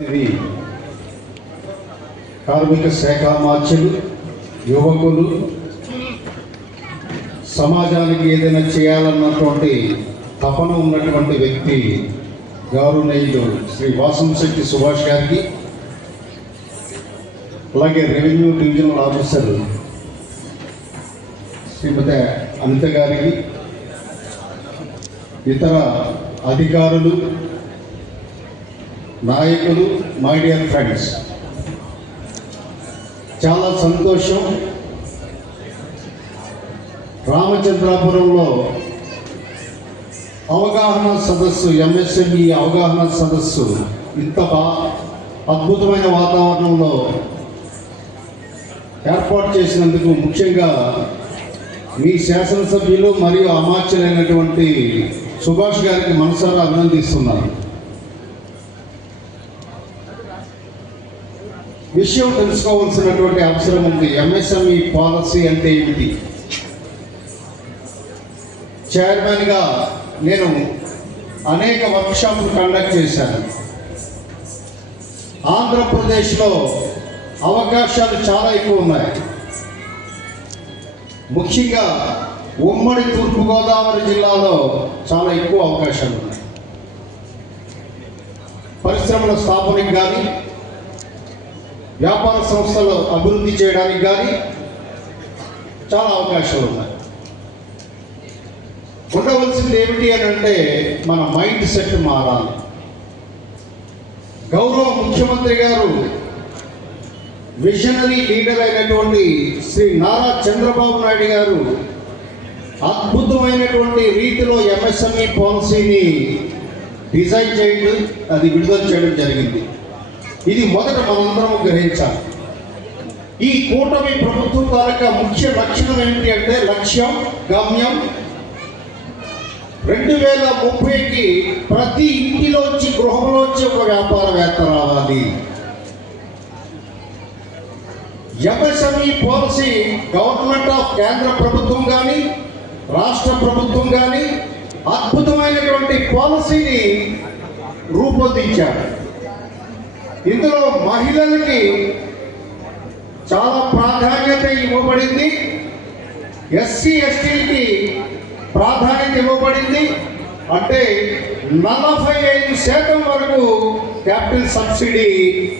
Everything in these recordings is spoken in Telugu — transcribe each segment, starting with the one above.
ఇది కార్మిక శాఖ మార్చులు యువకులు సమాజానికి ఏదైనా చేయాలన్నటువంటి తపన ఉన్నటువంటి వ్యక్తి గౌరవనీయుడు శ్రీ వాసంశెట్టి సుభాష్ గారికి అలాగే revenue divisional officer Shrimati Anitha గారికి ఇతర అధికారులు నాయకులు మై డియర్ ఫ్రెండ్స్ చాలా సంతోషం. రామచంద్రాపురంలో అవగాహన సదస్సు ఎంఎస్ఎంఈ అవగాహన సదస్సు. ఇంత అద్భుతమైన వాతావరణంలో ఏర్పాటు చేసినందుకు ముఖ్యంగా మీ శాసనసభ్యులు మరియు అమాత్యులైనటువంటి సుభాష్ గారికి మనసారా అభినందిస్తున్నాను. విషయం తెలుసుకోవాల్సినటువంటి అవసరం ఉంది. ఎంఎస్ఎంఈ పాలసీ అంటే ఏమిటి? చైర్మన్గా నేను అనేక వర్క్షాప్లు కండక్ట్ చేశాను. ఆంధ్రప్రదేశ్లో అవకాశాలు చాలా ఎక్కువ ఉన్నాయి. ముఖ్యంగా ఉమ్మడి తూర్పుగోదావరి జిల్లాలో చాలా ఎక్కువ అవకాశాలు ఉన్నాయి. పరిశ్రమల స్థాపనకు కానీ వ్యాపార సంస్థలు అభివృద్ధి చేయడానికి కానీ చాలా అవకాశాలు ఉన్నాయి. ఉండవలసింది ఏమిటి అని అంటే మన మైండ్ సెట్ మారాలి. గౌరవ ముఖ్యమంత్రి గారు విజనరీ లీడర్ అయినటువంటి శ్రీ నారా చంద్రబాబు నాయుడు గారు అద్భుతమైనటువంటి రీతిలో ఎంఎస్ఎంఈ పాలసీని డిజైన్ చేయడం అది విడుదల చేయడం జరిగింది. ఇది మొదట మనందరం గ్రహించాలి. ఈ కూటమి ప్రభుత్వం తాలూకా ముఖ్య లక్షణం ఏంటి అంటే లక్ష్యం గమ్యం. రెండు వేల ముప్పైకి ప్రతి ఇంటిలోంచి గృహంలోంచి ఒక వ్యాపారవేత్త రావాలి. ఎంఎస్ఎంఈ పాలసీ గవర్నమెంట్ ఆఫ్ కేంద్ర ప్రభుత్వం కానీ రాష్ట్ర ప్రభుత్వం కానీ అద్భుతమైనటువంటి పాలసీని రూపొందించారు. ఇందులో మహిళలకి చాలా ప్రాధాన్యత ఇవ్వబడింది. ఎస్సీ ఎస్టీలకి ప్రాధాన్యత ఇవ్వబడింది. అంటే నలభై ఐదు శాతం వరకు క్యాపిటల్ సబ్సిడీ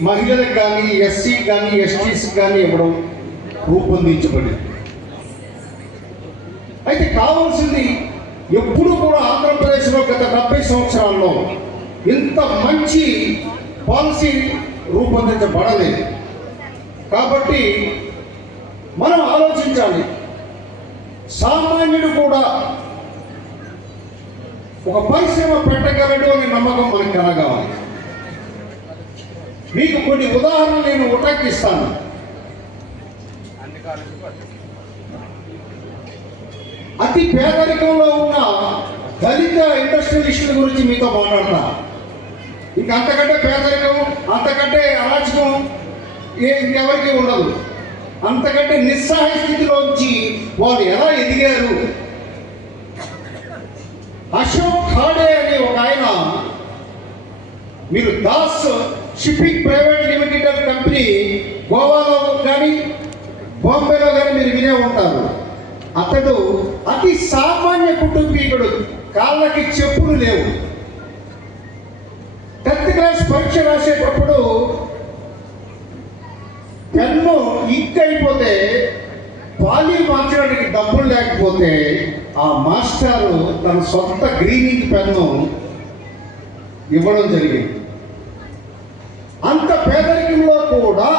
మహిళలకు కానీ ఎస్సీ కానీ ఎస్టీస్ కానీ ఇవ్వడం రూపొందించబడింది. అయితే కావాల్సింది ఎప్పుడు కూడా ఆంధ్రప్రదేశ్లో గత డెబ్బై సంవత్సరాల్లో ఇంత మంచి పాలసీ రూపొందించబడలేదు కాబట్టి మనం ఆలోచించాలి. సామాన్యుడు కూడా ఒక పరిశ్రమ పెట్టగలడు అనే నమ్మకం మనకు కలగాలి. మీకు కొన్ని ఉదాహరణలు నేను ఉటంకిస్తాను అతి పేదరికంలో ఉన్న దళిత ఇండస్ట్రియలిస్టుల గురించి మీతో మాట్లాడతాను. ఇంకా అంతకంటే పేదరికం అంతకంటే అరాచకం ఏ ఇంకెవరికి ఉండదు. అంతకంటే నిస్సహాయ స్థితిలోంచి వాళ్ళు ఎలా ఎదిగారు? అశోక్ ఖాడే అనే ఒక ఆయన మీరు దాస్ షిప్పింగ్ ప్రైవేట్ లిమిటెడ్ అనే కంపెనీ గోవాలో కానీ బాంబేలో కానీ మీరు వినే ఉంటారు. అతడు అతి సామాన్య కుటుంబీకుడు కాళ్ళకి చెప్పులు లేవు. క్లాస్ పరీక్ష రాసేటప్పుడు పెన్ను ఇంక్ అయిపోతే పాలీ మార్చడానికి డబ్బులు లేకపోతే ఆ మాస్టారు తన సొంత గ్రీనింగ్ పెన్ను ఇవ్వడం జరిగింది. అంత పేదరికంలో కూడా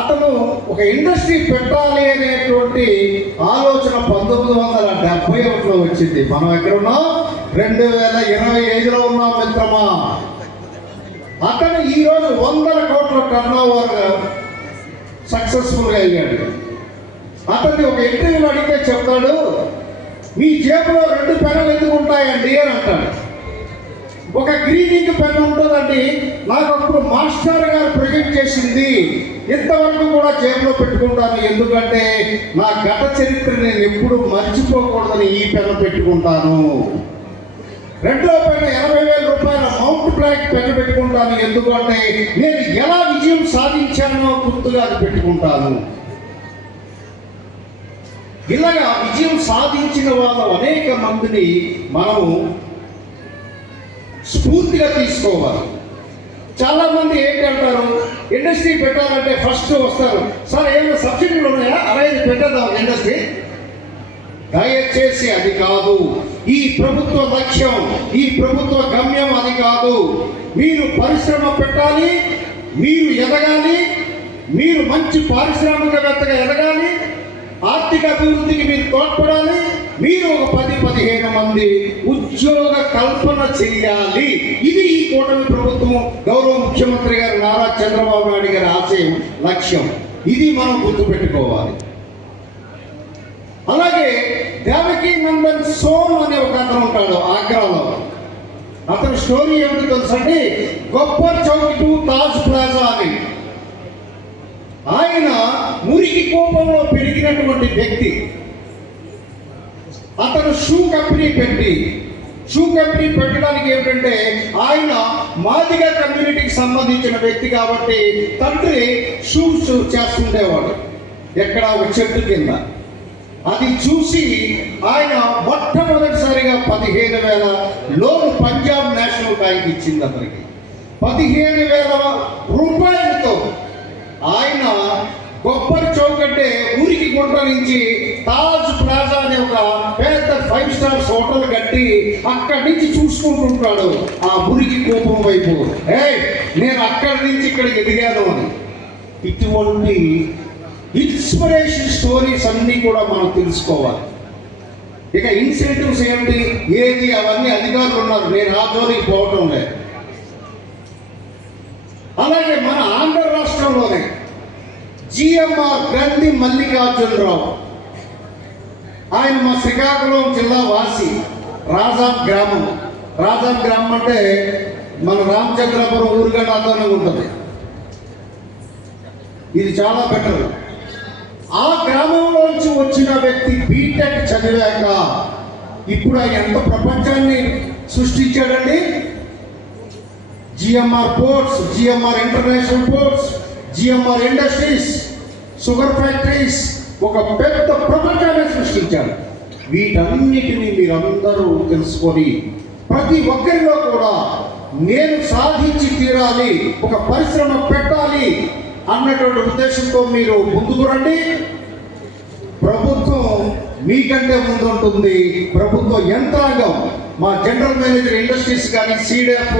అతను ఒక ఇండస్ట్రీ పెట్టాలి అనేటువంటి ఆలోచన పంతొమ్మిది వందల డెబ్బై ఒకటిలో వచ్చింది. మనం ఎక్కడ ఉన్నాం రెండు వేల ఇరవై ఐదులో ఉన్నాం మిత్రమా. అతను ఈరోజు వందల కోట్ల టర్న్ ఓవర్ సక్సెస్ఫుల్గా అయ్యాడు. అతన్ని ఒక ఇంటర్వ్యూలో అడిగితే చెప్తాడు మీ జేబులో రెండు పెన్నులు ఎందుకు ఉంటాయండి? అని అంటాడు. ఒక గ్రీనింగ్ పెన్ ఉంటుందండి. నాకు అప్పుడు మాస్టర్ గారు ప్రజెంట్ చేసింది. ఇంతవరకు కూడా జేబులో పెట్టుకుంటాను. ఎందుకంటే నా గత చరిత్ర నేను ఎప్పుడు మర్చిపోకూడదని ఈ పెన్ పెట్టుకుంటాను. రెండో పైన ఎనభై వేల రూపాయల మౌంట్ బ్లాక్ పెన్ పెట్టుకుంటాను. ఎందుకంటే నేను ఎలా విజయం సాధించానో గుర్తుగా అది పెట్టుకుంటాను. ఇలాగా విజయం సాధించిన వాళ్ళ అనేక మందిని మనము స్ఫూర్తిగా తీసుకోవాలి. చాలా మంది ఏంటంటారు? ఇండస్ట్రీ పెట్టాలంటే ఫస్ట్ వస్తారు. సార్ ఏమైనా సబ్సిడీలు ఉన్నాయా? అలా ఇది పెట్టేద్దాం ఇండస్ట్రీ. దయచేసి అది కాదు. ఈ ప్రభుత్వ లక్ష్యం ఈ ప్రభుత్వ గమ్యం అది కాదు. మీరు పరిశ్రమ పెట్టాలి మీరు ఎదగాలి మీరు మంచి పారిశ్రామికవేత్తగా ఎదగాలి ఆర్థిక అభివృద్ధికి మీరు తోడ్పడాలి మీరు ఒక పది పదిహేను మంది ఉద్యోగ కల్పన చేయాలి. ఇది ఈ కూటమి ప్రభుత్వం గౌరవ ముఖ్యమంత్రి గారు నారా చంద్రబాబు నాయుడు గారి ఆశయం లక్ష్యం. ఇది మనం గుర్తుపెట్టుకోవాలి అలాగే దేవకి నందన్ సోన్ అనే ఒక అతను ఉంటాడు ఆగ్రాలో అతని స్టోరీ ఏమిటి తెలుసండి? గొప్ప చౌక్ టు తాజ్ ప్లాజా అని. ఆయన మురికి కోపంలో పెరిగినటువంటి వ్యక్తి. అతను షూ కంపెనీ పెట్టి షూ కంపెనీ పెట్టడానికి ఏమిటంటే ఆయన మాదిగ కమ్యూనిటీకి సంబంధించిన వ్యక్తి కాబట్టి తండ్రి షూ చేస్తుండేవాడు ఎక్కడ ఒక చెట్టు కింద. అది చూసి ఆయన మొట్టమొదటిసారిగా పదిహేను వేల లోన్ పంజాబ్ నేషనల్ బ్యాంక్ ఇచ్చింది అతనికి. పదిహేను వేల రూపాయలతో ఆయన కొబ్బరి చౌక్ అంటే ఊరికి గుంట నుంచి తాజ్ ప్లాజా అనే ఒక పెద్ద ఫైవ్ స్టార్స్ హోటల్ కట్టి అక్కడి నుంచి చూసుకుంటుంటాడు ఆ మురికి కోపం వైపు. ఏ నేను అక్కడి నుంచి ఇక్కడికి ఎదిగాను అని. ఇటువంటి ఇన్స్పిరేషన్ స్టోరీస్ అన్నీ కూడా మనం తెలుసుకోవాలి. ఇక ఇన్సెంటివ్స్ ఏమిటి? ఏది? అవన్నీ అధికారులు ఉన్నారు. నేను ఆ జోలికి పోవటం లేదు. అలాగే మన ఆంధ్ర రాష్ట్రంలోనే జిఎంఆర్ గంధి మల్లికార్జునరావు ఆయన మా శ్రీకాకుళం జిల్లా వాసి రాజాం గ్రామం. రాజాం గ్రామం అంటే మన రామచంద్రపురం ఊరుగడ్డ అతనే ఉంటుంది. ఇది చాలా బెటర్. ఆ గ్రామంలోంచి వచ్చిన వ్యక్తి బీటెక్ చదివాక ఇప్పుడు ఆయన ఎంత ప్రపంచాన్ని సృష్టించాడండి? GMR ports GMR international ports GMR industries sugar factories ఒక పెద్ద ప్రపంచాన్ని సృష్టించాడు. వీటన్నిటిని మీరందరూ తెలుసుకొని ప్రతి ఒక్కరిలో కూడా నేను సాధించి తీరాలి ఒక పరిశ్రమ పెట్టాలి అన్నటువంటి ఉద్దేశంతో మీరు ముందుకు రండి. ప్రభుత్వం మీకంటే ముందు ఉంటుంది ప్రభుత్వ యంత్రాంగం మా జనరల్ మేనేజర్ ఇండస్ట్రీస్ కానీ సీడెఫ్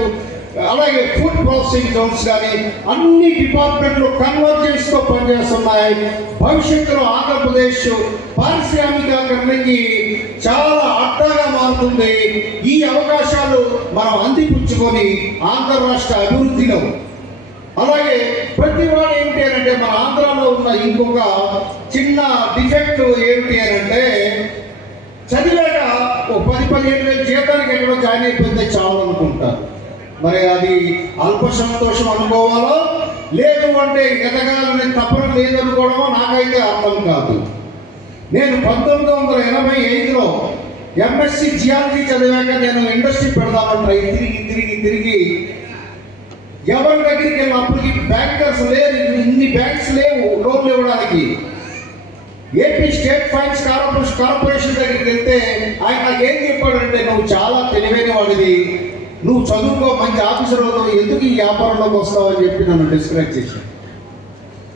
అలాగే ఫుడ్ ప్రాసెసింగ్ జోన్స్ కానీ అన్ని డిపార్ట్మెంట్లు కన్వర్జెన్స్తో పనిచేస్తున్నాయి. భవిష్యత్తులో ఆంధ్రప్రదేశ్ పారిశ్రామికీకరణకి చాలా అడ్డాగా మారుతుంది. ఈ అవకాశాలు మనం అందిపుచ్చుకొని ఆంధ్ర రాష్ట్ర అభివృద్ధిలో అలాగే ప్రతి వాడు ఏమిటి అని అంటే మన ఆంధ్రాలో ఉన్న ఇంకొక చిన్న డిఫెక్ట్ ఏమిటి అని అంటే చదివాక ఓ పది పదిహేను వేల జీతానికి ఎక్కడో జాయిన్ అయిపోతే చాలు అనుకుంటారు. మరి అది అల్ప సంతోషం అనుకోవాలో లేదు అంటే ఎదగాలని తపన లేదనుకోవడమో నాకైతే అర్థం కాదు. నేను పంతొమ్మిది వందల ఎనభై ఐదులో ఎంఎస్సి జియాలజీ చదివాక నేను ఇండస్ట్రీ పెడదామని తిరిగి తిరిగి తిరిగి ఎవరి దగ్గరికి వెళ్ళినప్పటికీ బ్యాంకర్స్ లేరు ఇన్ని బ్యాంక్స్ లేవు లోన్లు ఇవ్వడానికి. AP state finance corporation corporation దగ్గరికి వెళ్తే ఆయన నాకు ఏం చెప్పాడంటే నువ్వు చాలా తెలివైన వాడిది నువ్వు చదువుకో మంచి ఆఫీసర్ అవుతావు. ఎందుకు ఈ వ్యాపారంలోకి వస్తావు? అని చెప్పి నన్ను డిస్కరేజ్ చేశాను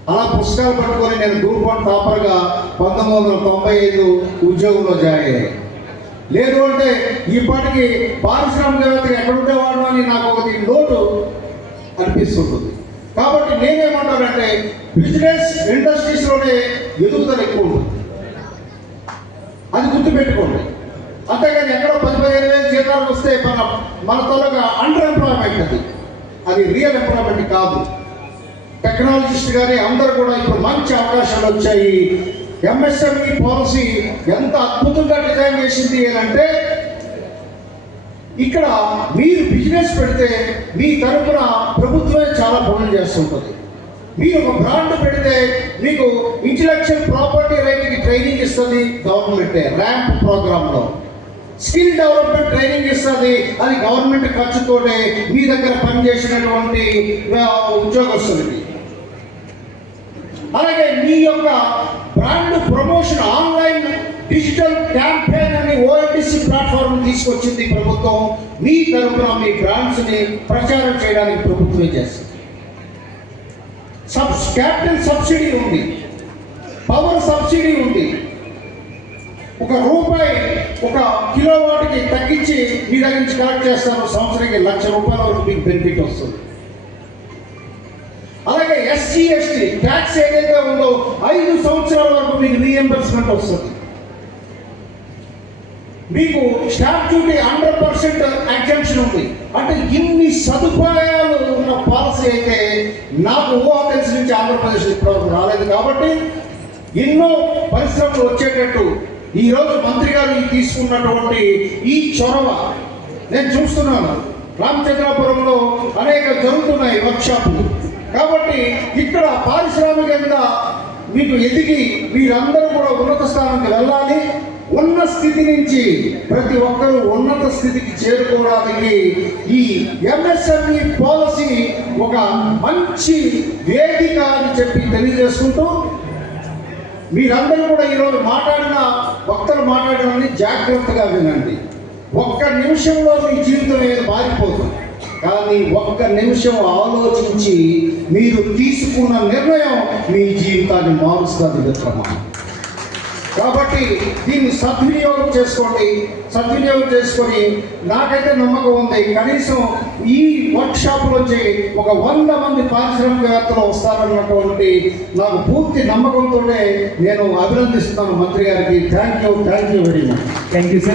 అలా పుస్తకాలు పట్టుకొని నేను గ్రూప్ టాపర్గా పంతొమ్మిది వందల తొంభై ఐదు ఉద్యోగంలో జాయిన్ అయ్యాను. లేదు అంటే ఇప్పటికి పారిశ్రామికవేత్తగా ఎక్కడుండేవాడు అని నాకు ఒకటి నోటు అనిపిస్తుంటుంది కాబట్టి నేనేమంటానంటే బిజినెస్ ఇండస్ట్రీస్లోనే ఎదుగుదల ఎక్కువ ఉంటుంది అది గుర్తుపెట్టుకోండి. అంతేగాని ఎక్కడో పది పదిహేను వేలు జీతాలకు వస్తే మన మన త్వరగా అండర్ ఎంప్లాయ్మెంట్ అది. అది రియల్ ఎంప్లాయ్మెంట్ కాదు. టెక్నాలజిస్ట్ కానీ అందరూ కూడా ఇప్పుడు మంచి అవకాశాలు వచ్చాయి. ఎంఎస్ఎంఈ పాలసీ ఎంత అద్భుతంగా డిజైన్ చేసింది అని అంటే ఇక్కడ మీరు బిజినెస్ పెడితే మీ తరఫున ప్రభుత్వమే చాలా పనులు చేస్తుంటుంది. మీరు ఒక బ్రాండ్ పెడితే మీకు ఇంటలెక్చువల్ ప్రాపర్టీ రైట్కి ట్రైనింగ్ ఇస్తుంది గవర్నమెంటే ర్యాంప్ ప్రోగ్రాంలో స్కిల్ డెవలప్మెంట్ ట్రైనింగ్ ఇస్తుంది అది గవర్నమెంట్ ఖర్చుతోనే మీ దగ్గర పనిచేసినటువంటి ఉద్యోగస్తులకి. అలాగే మీ యొక్క brand promotion online digital campaign అని ప్లాట్ఫామ్ తీసుకొచ్చింది ప్రభుత్వం. మీ తరఫున మీ బ్రాండ్స్ని ప్రచారం చేయడానికి ప్రభుత్వమే చేస్తుంది. సబ్ క్యాపిటల్ సబ్సిడీ ఉంది. పవర్ సబ్సిడీ ఉంది. ఒక రూపాయి ఒక కిలో వాటికి తగ్గించి మీ దగ్గర నుంచి కలెక్ట్ చేస్తారు సంవత్సరానికి లక్ష రూపాయల వరకు మీకు బెనిఫిట్ వస్తుంది. అలాగే ఎస్సీ ఎస్టీ ట్యాక్స్ ఏదైతే ఉందో ఐదు సంవత్సరాల వరకు మీకు రీఎంబర్స్మెంట్ వస్తుంది. మీకు stamp duty hundred percent exemption ఉంది. అంటే ఇన్ని సదుపాయాలు ఉన్న పాలసీ అయితే నాకు ఊహ తెలిసి నుంచి ఆంధ్రప్రదేశ్ ఇప్పటివరకు రాలేదు కాబట్టి ఎన్నో పరిశ్రమలు వచ్చేటట్టు ఈ రోజు మంత్రి గారు తీసుకున్నటువంటి ఈ చొరవ నేను చూస్తున్నాను. రామచంద్రాపురంలో అనేక జరుగుతున్నాయి వర్క్షాపులు. కాబట్టి ఇక్కడ పారిశ్రామికంగా మీకు ఎదిగి మీరందరూ కూడా ఉన్నత స్థానానికి వెళ్ళాలి. ఉన్న స్థితి నుంచి ప్రతి ఒక్కరూ ఉన్నత స్థితికి చేరుకోవడానికి ఈ ఎంఎస్ఎంఈ పాలసీ ఒక మంచి వేదిక అని చెప్పి తెలియజేసుకుంటూ మీరందరూ కూడా ఈరోజు మాట్లాడిన వక్తలు మాట్లాడినవన్నీ జాగ్రత్తగా వినండి. ఒక్క నిమిషంలో మీ జీవితం ఏది మారిపోతుంది. కానీ ఒక్క నిమిషం ఆలోచించి మీరు తీసుకున్న నిర్ణయం మీ జీవితాన్ని మారుస్తుంది మిత్రమా. కాబట్టి దీన్ని సద్వినియోగం చేసుకోండి. సద్వినియోగం చేసుకొని నాకైతే నమ్మకం ఉంది. కనీసం ఈ వర్క్షాప్ నుంచి ఒక వంద మంది పారిశ్రామికవేత్తలు వస్తారన్నటువంటి నాకు పూర్తి నమ్మకంతోనే నేను అభినందిస్తున్నాను మంత్రి గారికి. Thank you thank you very much. Thank you sir